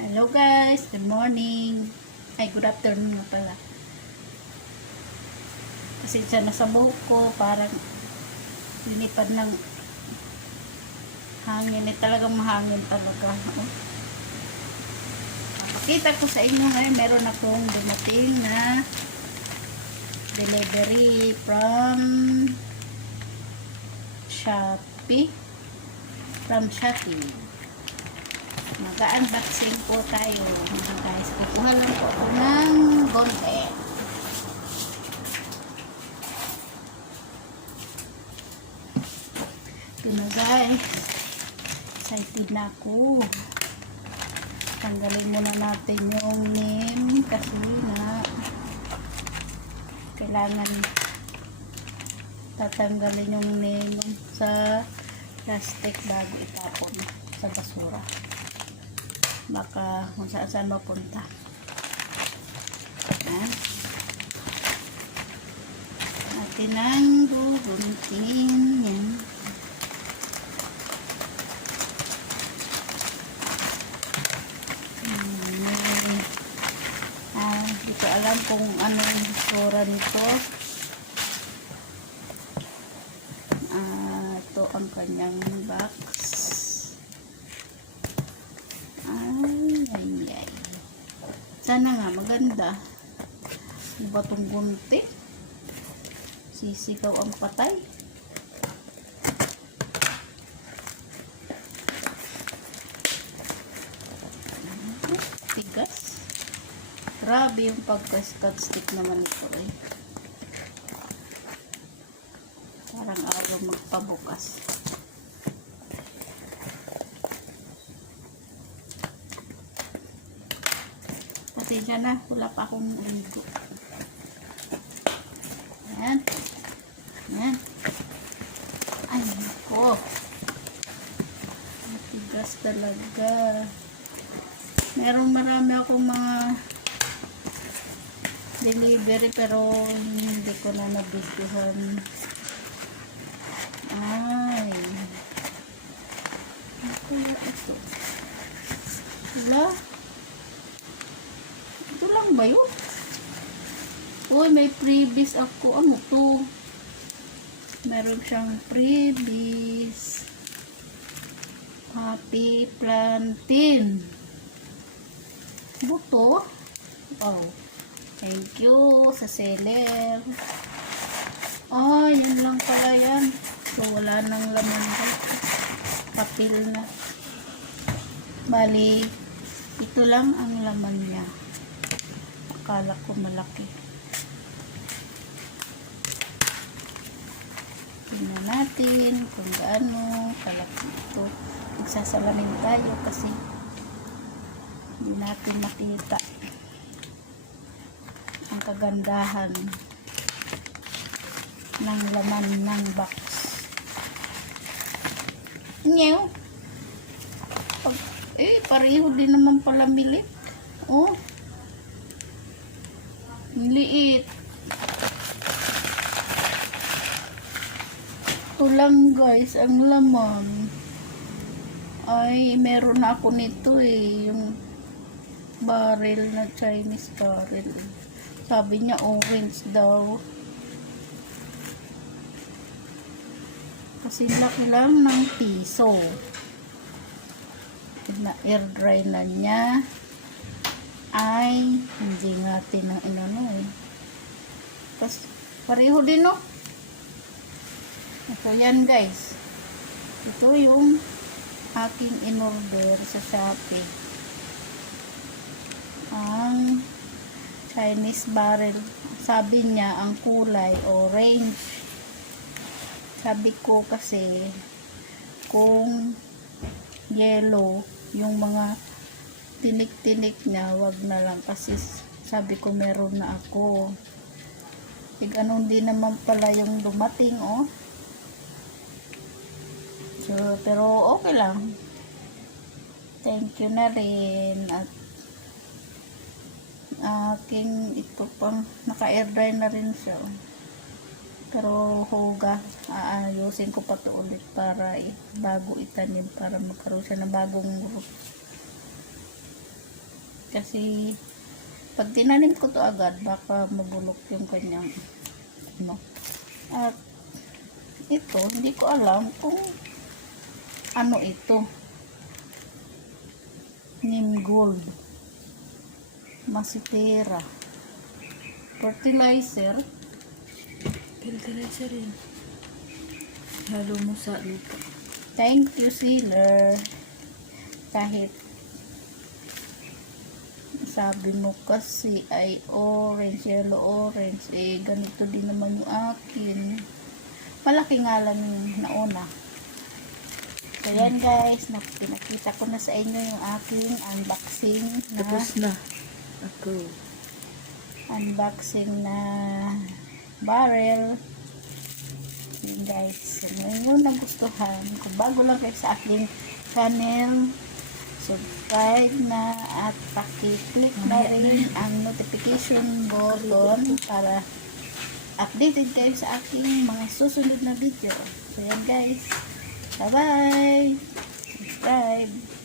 Hello guys, good morning. Ay, good afternoon nga pala. Kasi siya nasa buhok ko, parang linipad ng hangin. Talagang mahangin talaga. Pakita ko sa inyo ngayon, meron akong dumating na delivery from Shopee. Mag-unboxing po tayo mga guys. Kukuha lang po ako ng konti. Ito na guys. Excited na ako. Tanggalin muna natin yung name kasi na kailangan tatanggalin yung name sa plastic bago itapon sa basura. Baka kung saan mapunta. Atin ang guguntin yan. Hindi ko alam kung ano yung basura nito. Ito ang kanyang box. Ay. Sana nga maganda. Ano ba itong gunti? Sisigaw ang patay. Tigas. Grabe yung pagka-stick naman ito eh. Parang araw magpabukas. Pasensya na, wala pa akong ligo. Ayan. Ayan. Ay, nako. Matigas talaga. Marami akong mga delivery pero hindi ko na nabigyan. Ay. Ano kaya ito? Wala. Ito lang ba yun? Uy, may freebies ako. Ano to? Meron siyang freebies. Happy plantain. Buto. Oh. Thank you sa seller. Oh, yan lang pala yan. So, wala nang laman ko. Papel na. Bali, ito lang ang laman niya. Akala ko malaki. Tingnan natin kung gaano kalaki ito. Magsasalamin tayo kasi hindi natin makita ang kagandahan ng laman ng box. Nyew. Pareho din naman pala milit. Oh. Liit. Ito lang guys, ang laman. Ay, meron na ako nito eh. Yung barrel na Chinese barrel. Sabi niya orange daw. Kasi laki lang ng piso. Na air dry na niya. Ay, hindi natin ang inano eh. Tapos, pareho din no. So, yan guys. Ito yung aking in-order sa Shopee. Ang Chinese barrel. Sabi niya, ang kulay orange. Sabi ko kasi, kung yellow, yung mga tinik-tinik niya, wag na lang. Kasi sabi ko, meron na ako. Ganun din naman pala yung dumating, oh. So, pero okay lang. Thank you na rin. At aking ito pang naka-air dry na rin siya. Pero huga, aayusin ko pa to ulit para bago itanim, para magkaroon siya ng bagong root. Kasi pag tinanim ko to agad, baka mabulok yung kanyang ano. At ito, hindi ko alam kung ano ito. Neem gold. Masitera. Fertilizer. Fertilizer yan. Halo mo sa lupa. Thank you, sealer. Kahit sabi mo kasi ay orange, yellow orange, eh ganito din naman yung akin. Malaki nga lang yung nauna. So yan guys, pinakita ko na sa inyo yung aking unboxing na Tapos na. Ako. unboxing na barrel. Yun guys, so, yung nagustuhan, kung bago lang kayo sa aking channel, subscribe na at paki-click na rin ang notification button para updated kayo sa aking mga susunod na video. So yan guys, bye bye, subscribe.